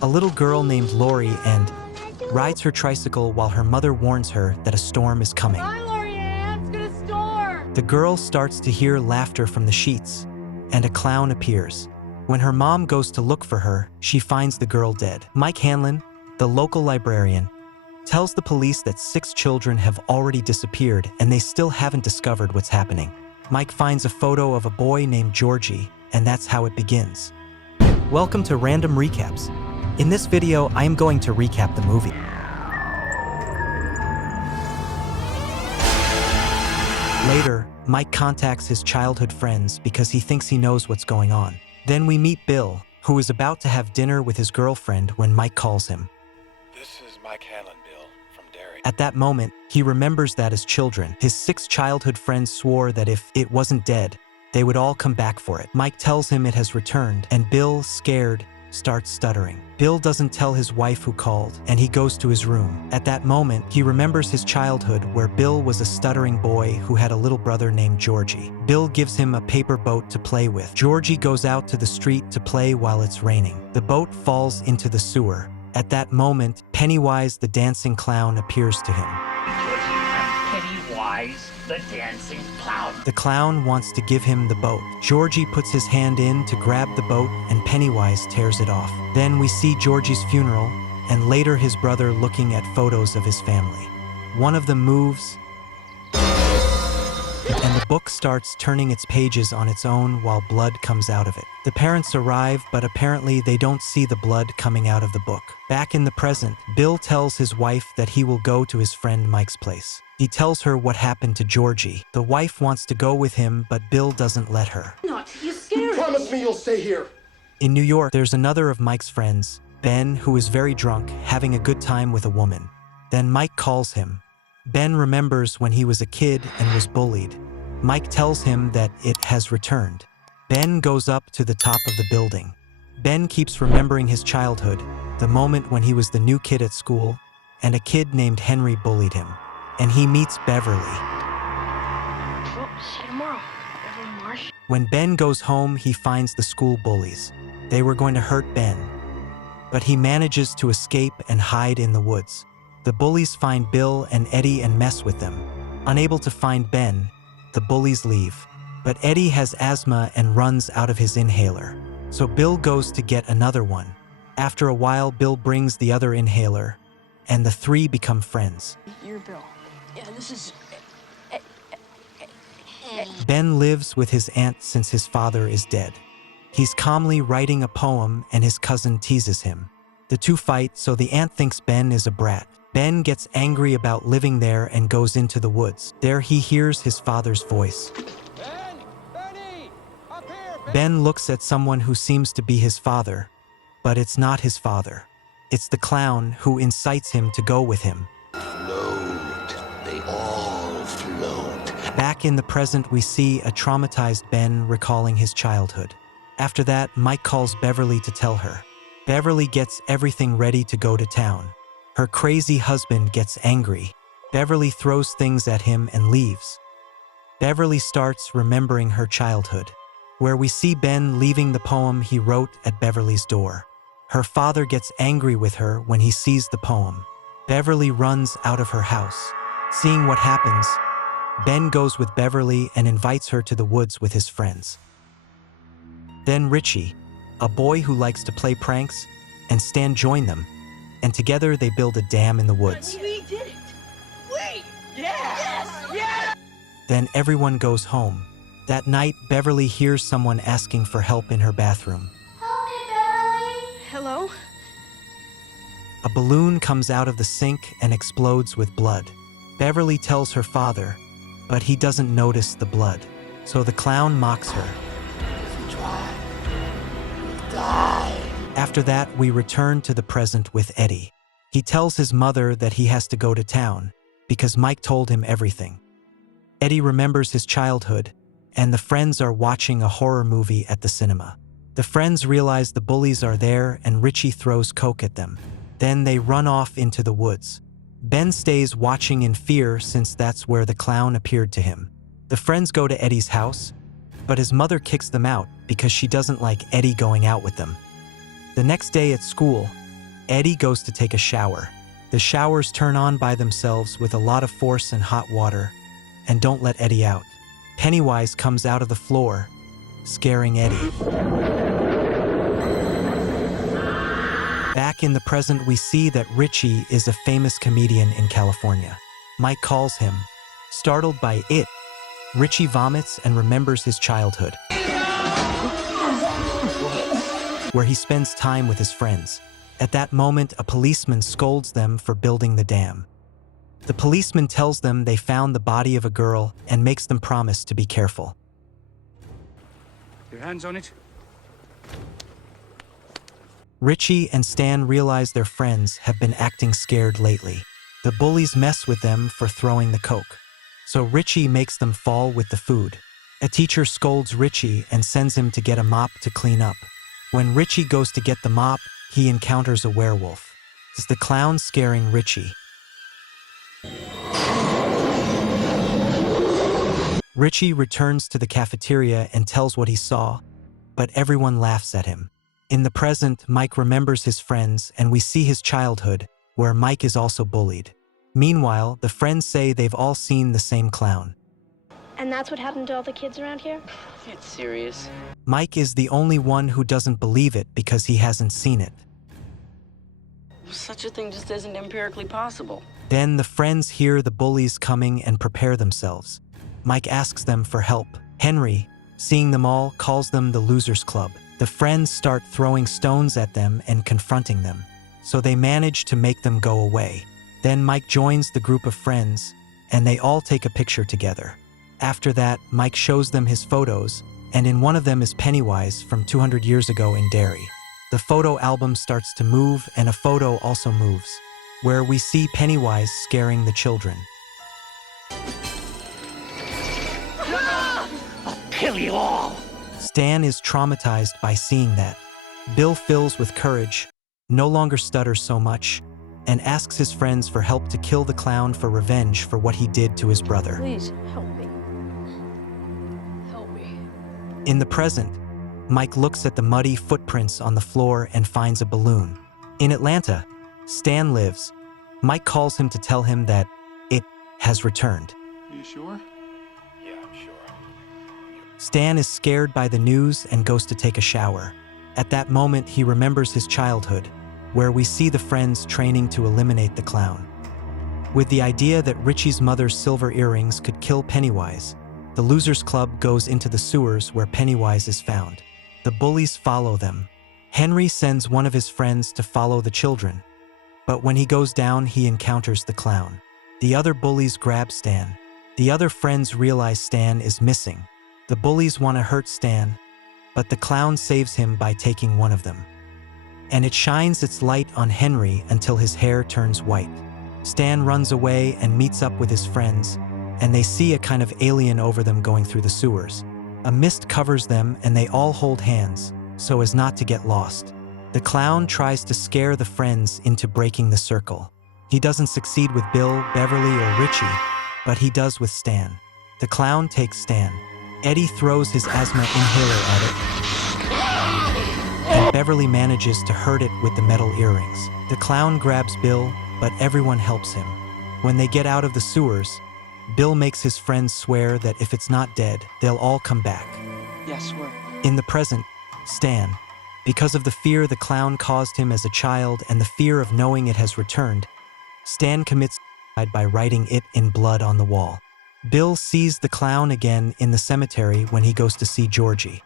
a little girl named Lori and rides her tricycle while her mother warns her that a storm is coming. Bye, Lorianne. It's gonna storm. The girl starts to hear laughter from the sheets, and a clown appears. When her mom goes to look for her, she finds the girl dead. Mike Hanlon, the local librarian, tells the police that 6 children have already disappeared and they still haven't discovered what's happening. Mike finds a photo of a boy named Georgie, and that's how it begins. Welcome to Random Recaps. In this video, I am going to recap the movie. Later, Mike contacts his childhood friends because he thinks he knows what's going on. Then we meet Bill, who is about to have dinner with his girlfriend when Mike calls him. This is Mike Hanlon, Bill, from Derry. At that moment, he remembers that as children, his 6 childhood friends swore that if it wasn't dead, they would all come back for it. Mike tells him it has returned, and Bill, scared, starts stuttering. Bill doesn't tell his wife who called, and he goes to his room. At that moment, he remembers his childhood where Bill was a stuttering boy who had a little brother named Georgie. Bill gives him a paper boat to play with. Georgie goes out to the street to play while it's raining. The boat falls into the sewer. At that moment, Pennywise, the dancing clown, appears to him. Pennywise, the dancing clown. The clown wants to give him the boat. Georgie puts his hand in to grab the boat, and Pennywise tears it off. Then we see Georgie's funeral, and later his brother looking at photos of his family. One of them moves, and the book starts turning its pages on its own while blood comes out of it. The parents arrive, but apparently they don't see the blood coming out of the book. Back in the present, Bill tells his wife that he will go to his friend Mike's place. He tells her what happened to Georgie. The wife wants to go with him, but Bill doesn't let her. Not you scared. Promise me you'll stay here. In New York, there's another of Mike's friends, Ben, who is very drunk, having a good time with a woman. Then Mike calls him. Ben remembers when he was a kid and was bullied. Mike tells him that it has returned. Ben goes up to the top of the building. Ben keeps remembering his childhood, the moment when he was the new kid at school, and a kid named Henry bullied him. And he meets Beverly. Well, see you tomorrow, Beverly Marsh. When Ben goes home, he finds the school bullies. They were going to hurt Ben, but he manages to escape and hide in the woods. The bullies find Bill and Eddie and mess with them. Unable to find Ben, the bullies leave. But Eddie has asthma and runs out of his inhaler. So Bill goes to get another one. After a while, Bill brings the other inhaler, and the 3 become friends. You're Bill. Yeah, this is... Ben lives with his aunt since his father is dead. He's calmly writing a poem and his cousin teases him. The 2 fight, so the aunt thinks Ben is a brat. Ben gets angry about living there and goes into the woods. There he hears his father's voice. Benny! Up here, Ben looks at someone who seems to be his father, but it's not his father. It's the clown who incites him to go with him. Float. They all float. Back in the present, we see a traumatized Ben recalling his childhood. After that, Mike calls Beverly to tell her. Beverly gets everything ready to go to town. Her crazy husband gets angry. Beverly throws things at him and leaves. Beverly starts remembering her childhood, where we see Ben leaving the poem he wrote at Beverly's door. Her father gets angry with her when he sees the poem. Beverly runs out of her house. Seeing what happens, Ben goes with Beverly and invites her to the woods with his friends. Then Richie, a boy who likes to play pranks, and Stan join them, and together they build a dam in the woods. We did it. Wait. Yes. Yes. Then everyone goes home. That night, Beverly hears someone asking for help in her bathroom. Help me, Beverly. Hello? A balloon comes out of the sink and explodes with blood. Beverly tells her father, but he doesn't notice the blood. So the clown mocks her. If you try, you'll die. After that, we return to the present with Eddie. He tells his mother that he has to go to town because Mike told him everything. Eddie remembers his childhood, and the friends are watching a horror movie at the cinema. The friends realize the bullies are there and Richie throws coke at them. Then they run off into the woods. Ben stays watching in fear since that's where the clown appeared to him. The friends go to Eddie's house, but his mother kicks them out because she doesn't like Eddie going out with them. The next day at school, Eddie goes to take a shower. The showers turn on by themselves with a lot of force and hot water, and don't let Eddie out. Pennywise comes out of the floor, scaring Eddie. Back in the present, we see that Richie is a famous comedian in California. Mike calls him. Startled by it, Richie vomits and remembers his childhood, where he spends time with his friends. At that moment, a policeman scolds them for building the dam. The policeman tells them they found the body of a girl and makes them promise to be careful. Your hands on it. Richie and Stan realize their friends have been acting scared lately. The bullies mess with them for throwing the coke, so Richie makes them fall with the food. A teacher scolds Richie and sends him to get a mop to clean up. When Richie goes to get the mop, he encounters a werewolf. It's the clown scaring Richie. Richie returns to the cafeteria and tells what he saw, but everyone laughs at him. In the present, Mike remembers his friends, and we see his childhood, where Mike is also bullied. Meanwhile, the friends say they've all seen the same clown. And that's what happened to all the kids around here? It's serious. Mike is the only one who doesn't believe it because he hasn't seen it. Such a thing just isn't empirically possible. Then the friends hear the bullies coming and prepare themselves. Mike asks them for help. Henry, seeing them all, calls them the Losers Club. The friends start throwing stones at them and confronting them, so they manage to make them go away. Then Mike joins the group of friends, and they all take a picture together. After that, Mike shows them his photos, and in one of them is Pennywise from 200 years ago in Derry. The photo album starts to move, and a photo also moves, where we see Pennywise scaring the children. I'll kill you all! Stan is traumatized by seeing that. Bill fills with courage, no longer stutters so much, and asks his friends for help to kill the clown for revenge for what he did to his brother. Please, help me. Help me. In the present, Mike looks at the muddy footprints on the floor and finds a balloon. In Atlanta, Stan lives. Mike calls him to tell him that it has returned. Are you sure? Yeah, I'm sure. Stan is scared by the news and goes to take a shower. At that moment, he remembers his childhood, where we see the friends training to eliminate the clown. With the idea that Richie's mother's silver earrings could kill Pennywise, the Losers Club goes into the sewers where Pennywise is found. The bullies follow them. Henry sends one of his friends to follow the children, but when he goes down, he encounters the clown. The other bullies grab Stan. The other friends realize Stan is missing. The bullies want to hurt Stan, but the clown saves him by taking one of them. And it shines its light on Henry until his hair turns white. Stan runs away and meets up with his friends, and they see a kind of alien over them going through the sewers. A mist covers them and they all hold hands, so as not to get lost. The clown tries to scare the friends into breaking the circle. He doesn't succeed with Bill, Beverly, or Richie, but he does with Stan. The clown takes Stan. Eddie throws his asthma inhaler at it, and Beverly manages to hurt it with the metal earrings. The clown grabs Bill, but everyone helps him. When they get out of the sewers, Bill makes his friends swear that if it's not dead, they'll all come back. Yes, swear. In the present, Stan, because of the fear the clown caused him as a child and the fear of knowing it has returned, Stan commits suicide by writing it in blood on the wall. Bill sees the clown again in the cemetery when he goes to see Georgie.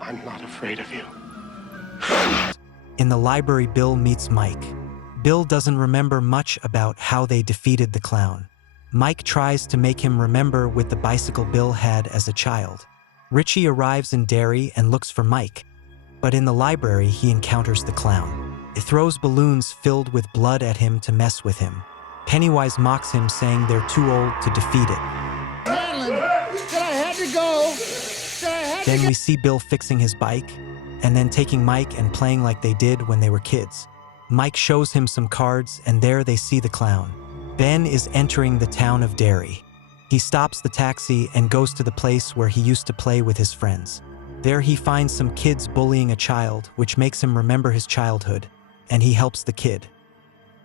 I'm not afraid of you. In the library, Bill meets Mike. Bill doesn't remember much about how they defeated the clown. Mike tries to make him remember with the bicycle Bill had as a child. Richie arrives in Derry and looks for Mike, but in the library he encounters the clown. It throws balloons filled with blood at him to mess with him. Pennywise mocks him, saying they're too old to defeat it. Then we see Bill fixing his bike, and then taking Mike and playing like they did when they were kids. Mike shows him some cards, and there they see the clown. Ben is entering the town of Derry. He stops the taxi and goes to the place where he used to play with his friends. There he finds some kids bullying a child, which makes him remember his childhood, and he helps the kid.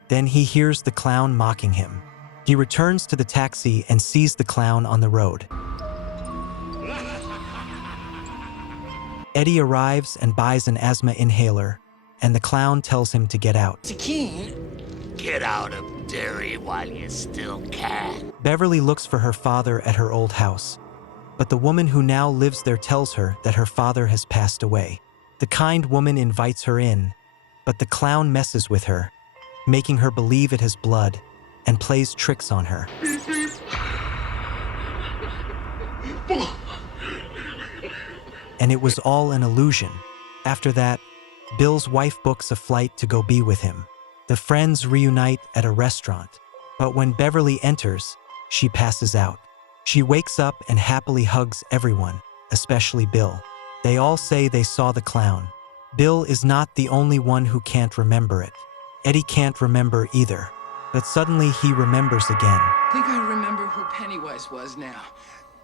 Then he hears the clown mocking him. He returns to the taxi and sees the clown on the road. Eddie arrives and buys an asthma inhaler, and the clown tells him to get out. Get out of Derry while you still can. Beverly looks for her father at her old house, but the woman who now lives there tells her that her father has passed away. The kind woman invites her in, but the clown messes with her, making her believe it has blood and plays tricks on her. And it was all an illusion. After that, Bill's wife books a flight to go be with him. The friends reunite at a restaurant, but when Beverly enters, she passes out. She wakes up and happily hugs everyone, especially Bill. They all say they saw the clown. Bill is not the only one who can't remember it. Eddie can't remember either, but suddenly he remembers again. I think I remember who Pennywise was now.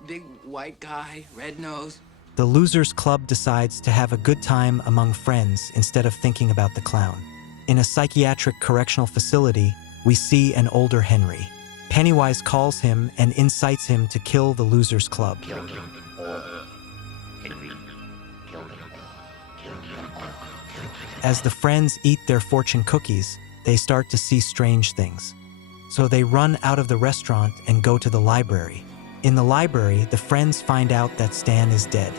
Big white guy, red nose. The Losers Club decides to have a good time among friends instead of thinking about the clown. In a psychiatric correctional facility, we see an older Henry. Pennywise calls him and incites him to kill the Losers Club. Kill them all. Henry, kill them all. Kill them all. As the friends eat their fortune cookies, they start to see strange things. So they run out of the restaurant and go to the library. In the library, the friends find out that Stan is dead.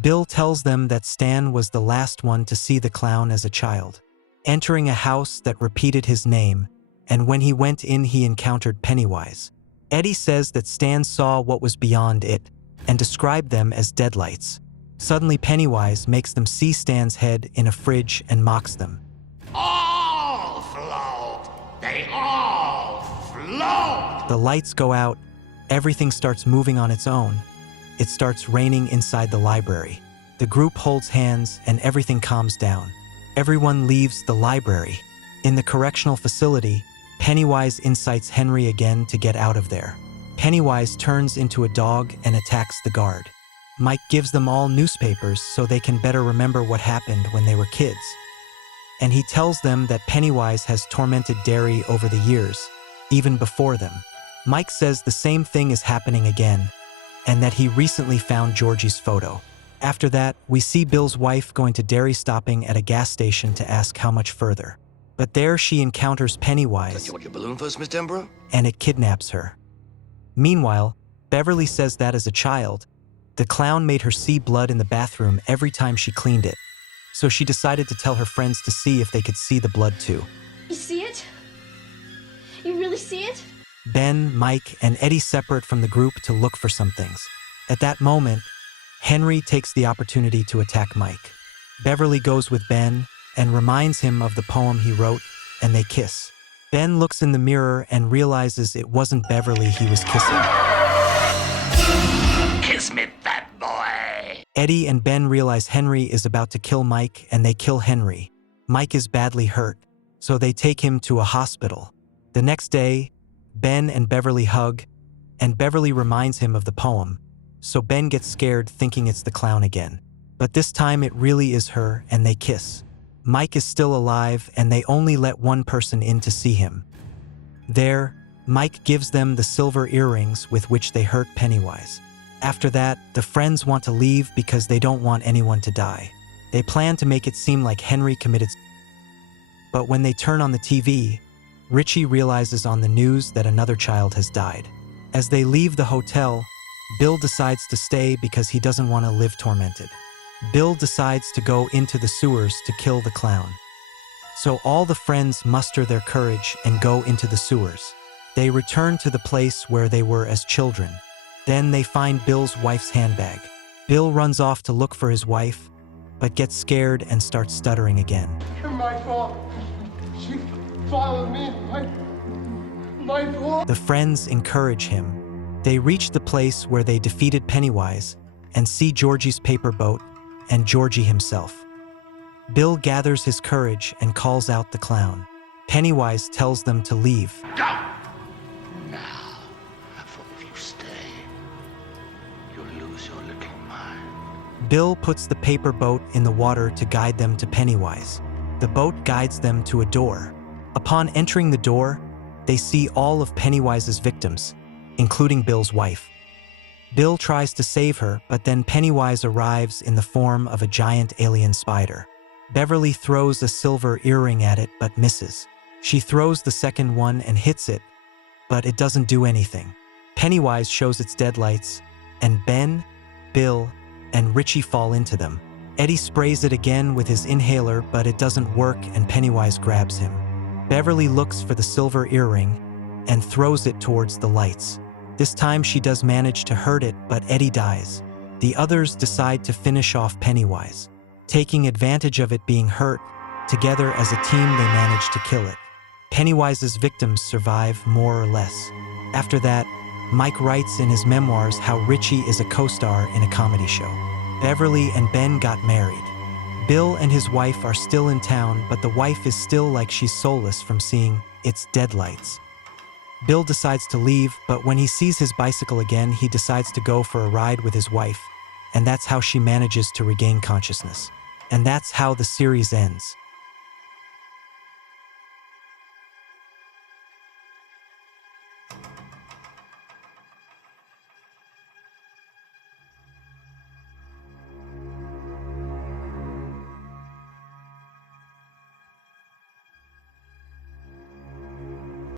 Bill tells them that Stan was the last one to see the clown as a child, entering a house that repeated his name, and when he went in he encountered Pennywise. Eddie says that Stan saw what was beyond it and described them as deadlights. Suddenly Pennywise makes them see Stan's head in a fridge and mocks them. All float. They all float. The lights go out, everything starts moving on its own. It starts raining inside the library. The group holds hands and everything calms down. Everyone leaves the library. In the correctional facility, Pennywise incites Henry again to get out of there. Pennywise turns into a dog and attacks the guard. Mike gives them all newspapers so they can better remember what happened when they were kids. And he tells them that Pennywise has tormented Derry over the years, even before them. Mike says the same thing is happening again, and that he recently found Georgie's photo. After that, we see Bill's wife going to Derry, stopping at a gas station to ask how much further. But there she encounters Pennywise, You want your balloon first, Miss Denborough? and it kidnaps her. Meanwhile, Beverly says that as a child, the clown made her see blood in the bathroom every time she cleaned it. So she decided to tell her friends to see if they could see the blood too. You see it? You really see it? Ben, Mike, and Eddie separate from the group to look for some things. At that moment, Henry takes the opportunity to attack Mike. Beverly goes with Ben and reminds him of the poem he wrote, and they kiss. Ben looks in the mirror and realizes it wasn't Beverly he was kissing. Kiss me, fat boy. Eddie and Ben realize Henry is about to kill Mike, and they kill Henry. Mike is badly hurt, so they take him to a hospital. The next day, Ben and Beverly hug, and Beverly reminds him of the poem, so Ben gets scared thinking it's the clown again. But this time it really is her, and they kiss. Mike is still alive, and they only let one person in to see him. There, Mike gives them the silver earrings with which they hurt Pennywise. After that, the friends want to leave because they don't want anyone to die. They plan to make it seem like Henry committed. But when they turn on the TV, Richie realizes on the news that another child has died. As they leave the hotel, Bill decides to stay because he doesn't want to live tormented. Bill decides to go into the sewers to kill the clown. So all the friends muster their courage and go into the sewers. They return to the place where they were as children. Then they find Bill's wife's handbag. Bill runs off to look for his wife, but gets scared and starts stuttering again. You're my fault. She followed me. My fault. The friends encourage him. They reach the place where they defeated Pennywise and see Georgie's paper boat and Georgie himself. Bill gathers his courage and calls out the clown. Pennywise tells them to leave. Go! Now, for if you stay, you'll lose your little mind. Bill puts the paper boat in the water to guide them to Pennywise. The boat guides them to a door. Upon entering the door, they see all of Pennywise's victims, including Bill's wife. Bill tries to save her, but then Pennywise arrives in the form of a giant alien spider. Beverly throws a silver earring at it but misses. She throws the second one and hits it, but it doesn't do anything. Pennywise shows its deadlights, and Ben, Bill, and Richie fall into them. Eddie sprays it again with his inhaler, but it doesn't work and Pennywise grabs him. Beverly looks for the silver earring and throws it towards the lights. This time she does manage to hurt it, but Eddie dies. The others decide to finish off Pennywise. Taking advantage of it being hurt, together as a team they manage to kill it. Pennywise's victims survive more or less. After that, Mike writes in his memoirs how Richie is a co-star in a comedy show. Beverly and Ben got married. Bill and his wife are still in town, but the wife is still like she's soulless from seeing its deadlights. Bill decides to leave, but when he sees his bicycle again, he decides to go for a ride with his wife, and that's how she manages to regain consciousness. And that's how the series ends.